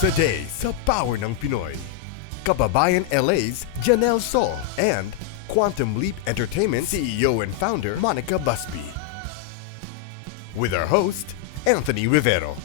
Today sa Power ng Pinoy, Kababayan LA's Jannelle So and Quantum Leap Entertainment CEO and founder Monica Busby. With our host, Anthony Rivero.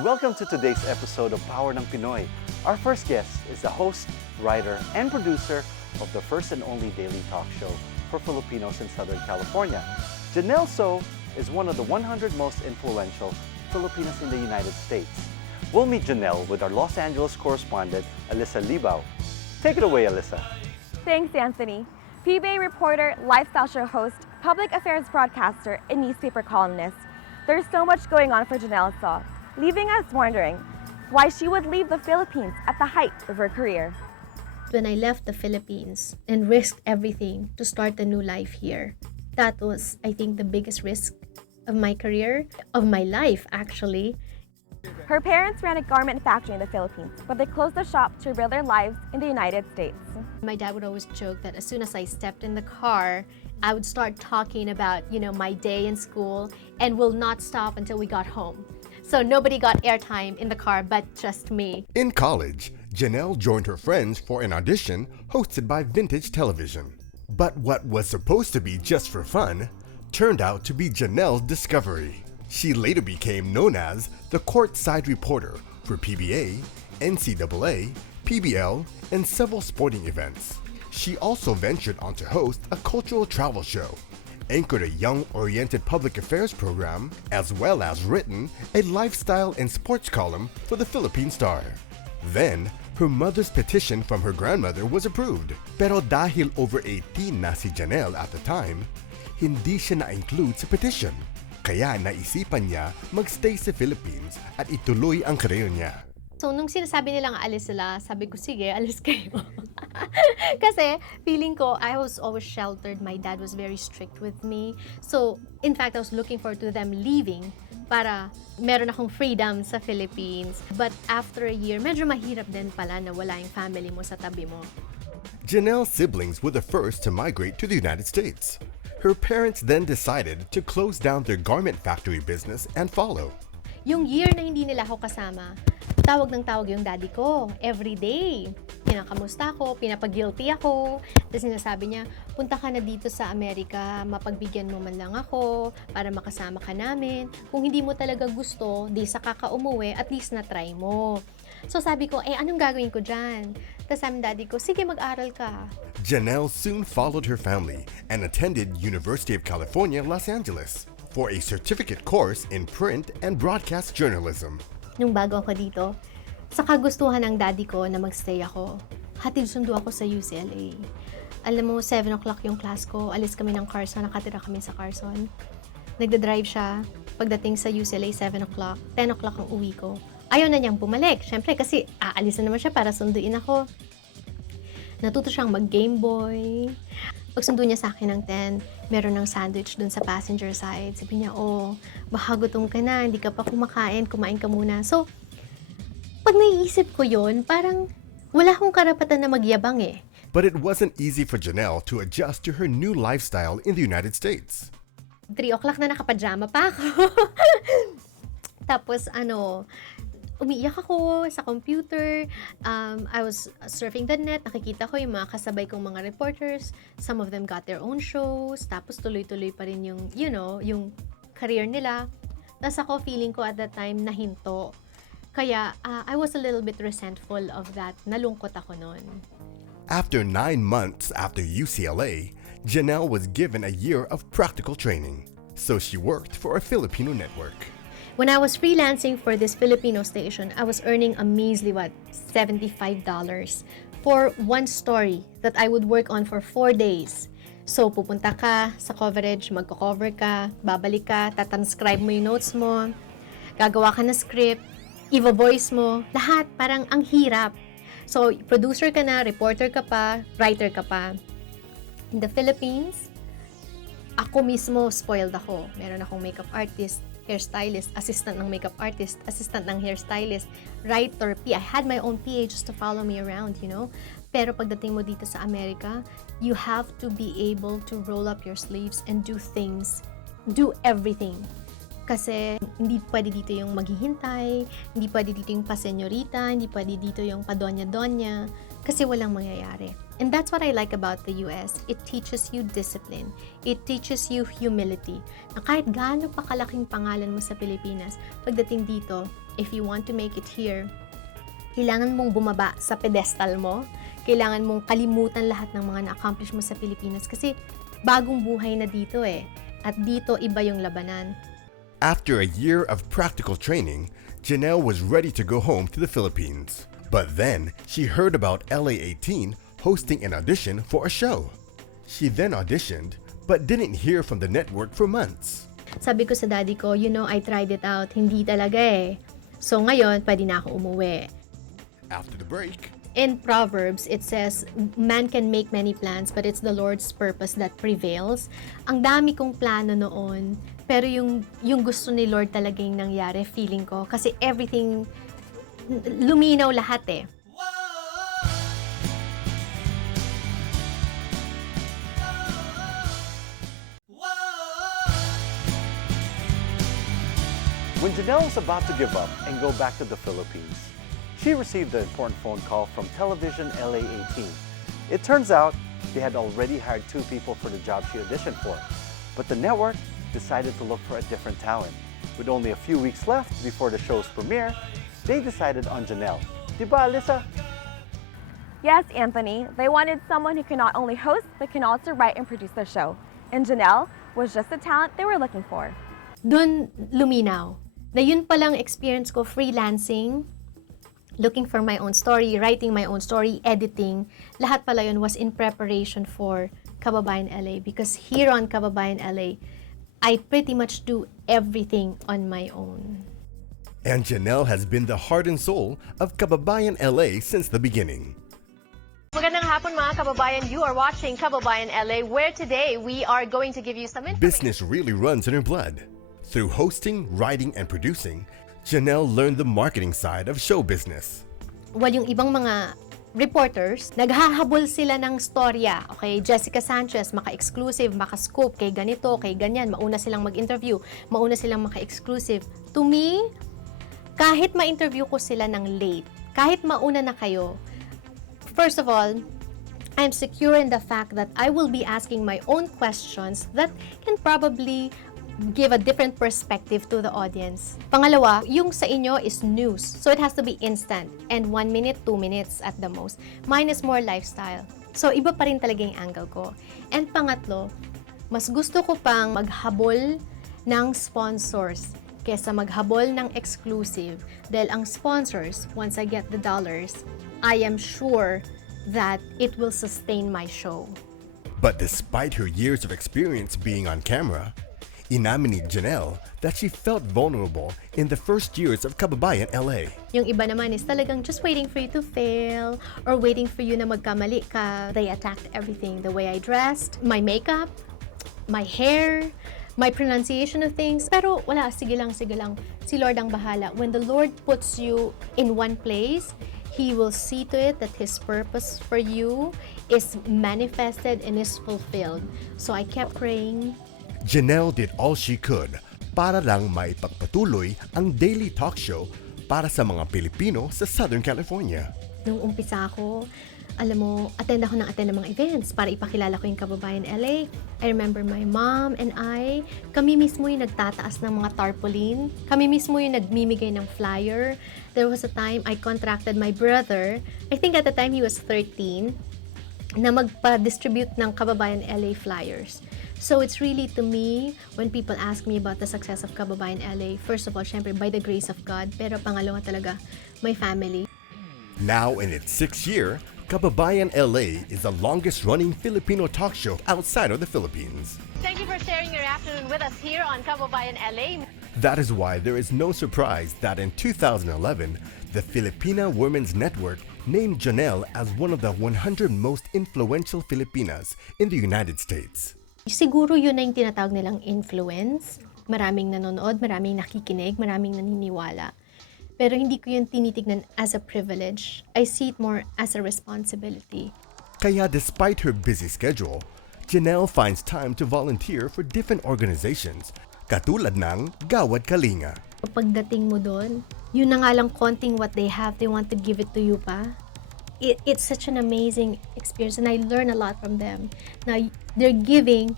Welcome to today's episode of Power ng Pinoy. Our first guest is the host, writer, and producer of the first and only daily talk show for Filipinos in Southern California. Jannelle So is one of the 100 most influential Filipinos in the United States. We'll meet Jannelle with our Los Angeles correspondent, Alyssa Libao. Take it away, Alyssa. Thanks, Anthony. PBA reporter, lifestyle show host, public affairs broadcaster, and newspaper columnist. There's so much going on for Jannelle So, leaving us wondering why she would leave the Philippines at the height of her career. When I left the Philippines and risked everything to start a new life here, that was, I think, the biggest risk of my career, of my life, actually. Her parents ran a garment factory in the Philippines, but they closed the shop to rebuild their lives in the United States. My dad would always joke that as soon as I stepped in the car, I would start talking about, my day in school and will not stop until we got home. So nobody got airtime in the car but just me. In college, Jannelle joined her friends for an audition hosted by Vintage Television. But what was supposed to be just for fun turned out to be Jannelle's discovery. She later became known as the courtside reporter for PBA, NCAA, PBL, and several sporting events. She also ventured on to host a cultural travel show, anchored a young-oriented public affairs program, as well as written a lifestyle and sports column for the Philippine Star. Then, her mother's petition from her grandmother was approved. Pero dahil over 18 na si Jannelle at the time, hindi siya na-include sa petition. Kaya naisipan niya magstay sa Philippines at ituloy ang career niya. So, nung sinasabi nilang alis sila, sabi ko, sige, alis kayo. Kasi, feeling ko, I was always sheltered. My dad was very strict with me. So, in fact, I was looking forward to them leaving para meron akong freedom sa Philippines. But after a year, medyo mahirap din pala na wala yung family mo sa tabi mo. Jannelle's siblings were the first to migrate to the United States. Her parents then decided to close down their garment factory business and follow. Yung year na hindi nila ako kasama, tawag ng tawag yung daddy ko, every day. Kinakamusta ako, pinapag-guilty ako. Tapos sinasabi niya, punta ka na dito sa Amerika, mapagbigyan mo man lang ako para makasama ka namin. Kung hindi mo talaga gusto, di saka ka umuwi, at least na-try mo. So sabi ko, anong gagawin ko dyan? Tapos sabi ng daddy ko, sige, mag-aral ka. Jannelle soon followed her family and attended University of California, Los Angeles for a certificate course in print and broadcast journalism. Nung bago ako dito, sa kagustuhan ng daddy ko na magstay ako, hatid sundo ako sa UCLA. Alam mo, 7 o'clock yung class ko, alis kami ng Carson, nakatira kami sa Carson. Nagda-drive siya, pagdating sa UCLA, 7 o'clock, 10 o'clock ang uwi ko. Ayaw na niyang bumalik, syempre kasi aalis na naman siya para sunduin ako. Natuto siyang mag-Game Boy. Pag sundo niya sa akin ng 10, meron ng sandwich dun sa passenger side. Sabi niya, baka gutom ka na, hindi ka pa kumakain, kumain ka muna. So, pag naiisip ko yun, parang wala akong karapatan na magyabang eh. But it wasn't easy for Jannelle to adjust to her new lifestyle in the United States. 3 o'clock na nakapajama pa ako. Tapos umiiyak ako sa computer. I was surfing the net. Nakikita ko yung mga kasabay kong mga reporters. Some of them got their own shows. Tapos tuloy-tuloy pa rin yung, yung career nila. Tapos ako, feeling ko at that time, nahinto. Kaya, I was a little bit resentful of that. Nalungkot ako noon. After 9 months after UCLA, Jannelle was given a year of practical training. So she worked for a Filipino network. When I was freelancing for this Filipino station, I was earning a measly, $75 for one story that I would work on for 4 days. So, pupunta ka sa coverage, magko-cover ka, babalik ka, tatranscribe mo yung notes mo. gagawa ka ng script, i-voice mo, lahat parang ang hirap. So, producer ka na, reporter ka pa, writer ka pa. In the Philippines, ako mismo spoiled ako. Meron akong makeup artist, hairstylist, assistant ng makeup artist, assistant ng hairstylist, writer, I had my own PA just to follow me around, you know? Pero pagdating mo dito sa Amerika, you have to be able to roll up your sleeves and do things, do everything. Kasi hindi pwede dito yung maghihintay, hindi pwede dito yung pasenyorita, hindi pwede dito yung padonya-donya, kasi walang mangyayari. And that's what I like about the US. It teaches you discipline. It teaches you humility. Na kahit gaano pa kalaking pangalan mo sa Pilipinas, pagdating dito, if you want to make it here, kailangan mong bumaba sa pedestal mo, kailangan mong kalimutan lahat ng mga na-accomplish mo sa Pilipinas kasi bagong buhay na dito eh. At dito iba yung labanan. After a year of practical training, Jannelle was ready to go home to the Philippines. But then, she heard about LA18 hosting an audition for a show. She then auditioned, but didn't hear from the network for months. Sabi ko sa daddy ko, you know, I tried it out, hindi talaga eh. So ngayon, pwede na ako umuwi. After the break, in Proverbs, it says, man can make many plans, but it's the Lord's purpose that prevails. Ang dami kong plano noon, pero yung gusto ni Lord talaga yung nangyari, feeling ko. Kasi everything, luminaw lahat eh. When Janelle was about to give up and go back to the Philippines, she received an important phone call from television LA18. It turns out they had already hired 2 people for the job she auditioned for, but the network decided to look for a different talent. With only a few weeks left before the show's premiere, they decided on Jannelle. Diba, Alyssa? Yes, Anthony, they wanted someone who can not only host, but can also write and produce the show. And Jannelle was just the talent they were looking for. Dun luminaw. Na yun palang experience ko freelancing, looking for my own story, writing my own story, editing. Lahat pala yun was in preparation for Kababayan LA because here on Kababayan LA, I pretty much do everything on my own. and Jannelle has been the heart and soul of Kababayan LA since the beginning. Magandang hapon mga kababayan. You are watching Kababayan LA, where today we are going to give you some information. Business really runs in her blood. Through hosting, writing, and producing, Jannelle learned the marketing side of show business. Well, yung ibang mga reporters, naghahabol sila ng storya. Okay, Jessica Sanchez, maka-exclusive, maka-scoop, kay ganito, kay ganyan, mauna silang mag-interview, mauna silang maka-exclusive. To me, kahit ma-interview ko sila ng late, kahit mauna na kayo, first of all, I'm secure in the fact that I will be asking my own questions that can probably give a different perspective to the audience. Pangalawa, yung sa inyo is news. So it has to be instant and 1 minute, 2 minutes at the most. Mine is more lifestyle. So iba pa rin talaga yung angle ko. And pangatlo, mas gusto ko pang maghabol ng sponsors kesa maghabol ng exclusive. Dahil ang sponsors, once I get the dollars, I am sure that it will sustain my show. But despite her years of experience being on camera, inamin ni Jannelle that she felt vulnerable in the first years of Kababayan LA. Yung iba naman is talagang just waiting for you to fail or waiting for you na magkamali ka. They attacked everything. The way I dressed, my makeup, my hair, my pronunciation of things. Pero wala, sige lang, sige lang. Si Lord ang bahala. When the Lord puts you in one place, He will see to it that His purpose for you is manifested and is fulfilled. So I kept praying. Jannelle did all she could para lang maipagpatuloy ang daily talk show para sa mga Pilipino sa Southern California. Nung umpisa ako, alam mo, attend ng mga events para ipakilala ko yung Kababayan LA. I remember my mom and I, kami mismo yung nagtataas ng mga tarpaulin. Kami mismo yung nagmimigay ng flyer. There was a time I contracted my brother, I think at the time he was 13, na magpa-distribute ng Kababayan LA flyers. So it's really, to me, when people ask me about the success of Kababayan LA, first of all, syempre, by the grace of God, pero pangalawa talaga, my family. Now in its 6th year, Kababayan LA is the longest-running Filipino talk show outside of the Philippines. Thank you for sharing your afternoon with us here on Kababayan LA. That is why there is no surprise that in 2011, the Filipina Women's Network named Jannelle as one of the 100 most influential Filipinas in the United States. Siguro yun na yung tinatawag nilang influence. Maraming nanonood, maraming nakikinig, maraming naniniwala. Pero hindi ko yun tinitignan as a privilege. I see it more as a responsibility. Kaya despite her busy schedule, Jannelle finds time to volunteer for different organizations, katulad ng Gawad Kalinga. Pagdating mo doon, yun na nga lang konting what they have, they want to give it to you pa. It's such an amazing experience and I learn a lot from them. Now, they're giving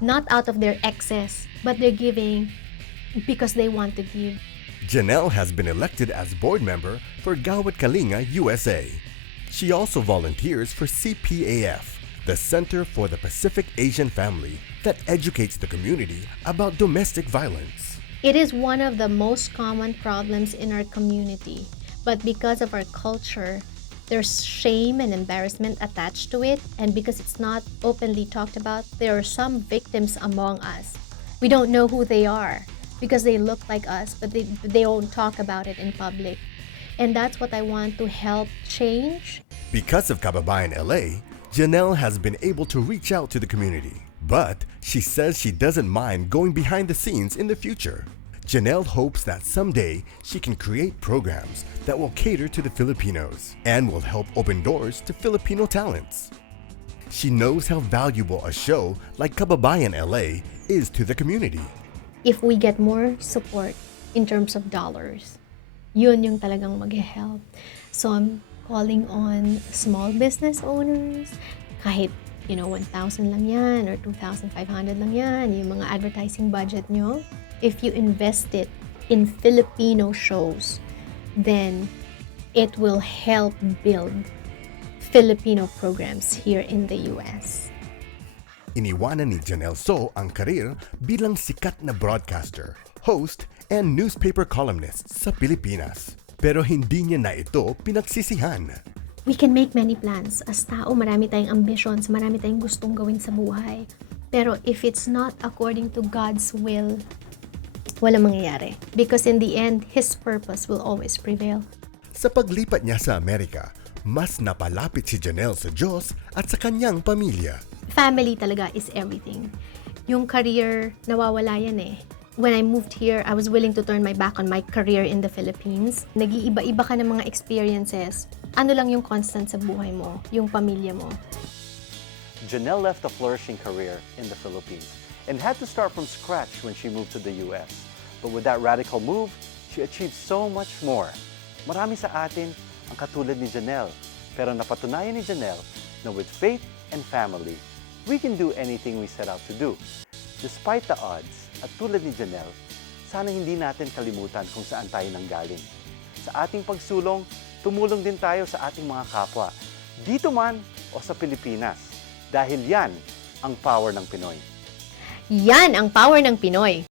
not out of their excess, but they're giving because they want to give. Jannelle has been elected as board member for Gawad Kalinga USA. She also volunteers for CPAF, the Center for the Pacific Asian Family that educates the community about domestic violence. It is one of the most common problems in our community, but because of our culture, there's shame and embarrassment attached to it, and because it's not openly talked about, there are some victims among us. We don't know who they are because they look like us, but they don't talk about it in public. And that's what I want to help change. Because of Kababayan LA, Jannelle has been able to reach out to the community. But she says she doesn't mind going behind the scenes in the future. Jannelle hopes that someday she can create programs that will cater to the Filipinos and will help open doors to Filipino talents. She knows how valuable a show like Kababayan LA is to the community. If we get more support in terms of dollars, yun yung talagang mag-help. So I'm calling on small business owners, kahit 1,000 lang yan or 2,500 lang yan, yung mga advertising budget nyo. If you invest it in Filipino shows, then it will help build Filipino programs here in the US. Iniwanan ni Jannelle So ang karir bilang sikat na broadcaster, host, and newspaper columnist sa Pilipinas. Pero hindi niya na ito pinagsisihan. We can make many plans. As tao, marami tayong ambitions, marami tayong gustong gawin sa buhay. Pero if it's not according to God's will, walang mangyayari. Because in the end, His purpose will always prevail. Sa paglipat niya sa Amerika, mas napalapit si Jannelle sa Diyos at sa kanyang pamilya. Family talaga is everything. Yung career, nawawala yan eh. When I moved here, I was willing to turn my back on my career in the Philippines. Nag-iiba-iba ka ng mga experiences. Ano lang yung constant sa buhay mo? Yung pamilya mo. Jannelle left a flourishing career in the Philippines and had to start from scratch when she moved to the US. But with that radical move, she achieved so much more. Marami sa atin ang katulad ni Jannelle, pero napatunayan ni Jannelle na with faith and family, we can do anything we set out to do. Despite the odds, at tulad ni Jannelle, sana hindi natin kalimutan kung saan tayo nanggaling. Sa ating pagsulong, tumulong din tayo sa ating mga kapwa, dito man o sa Pilipinas. Dahil yan ang power ng Pinoy. Yan ang power ng Pinoy.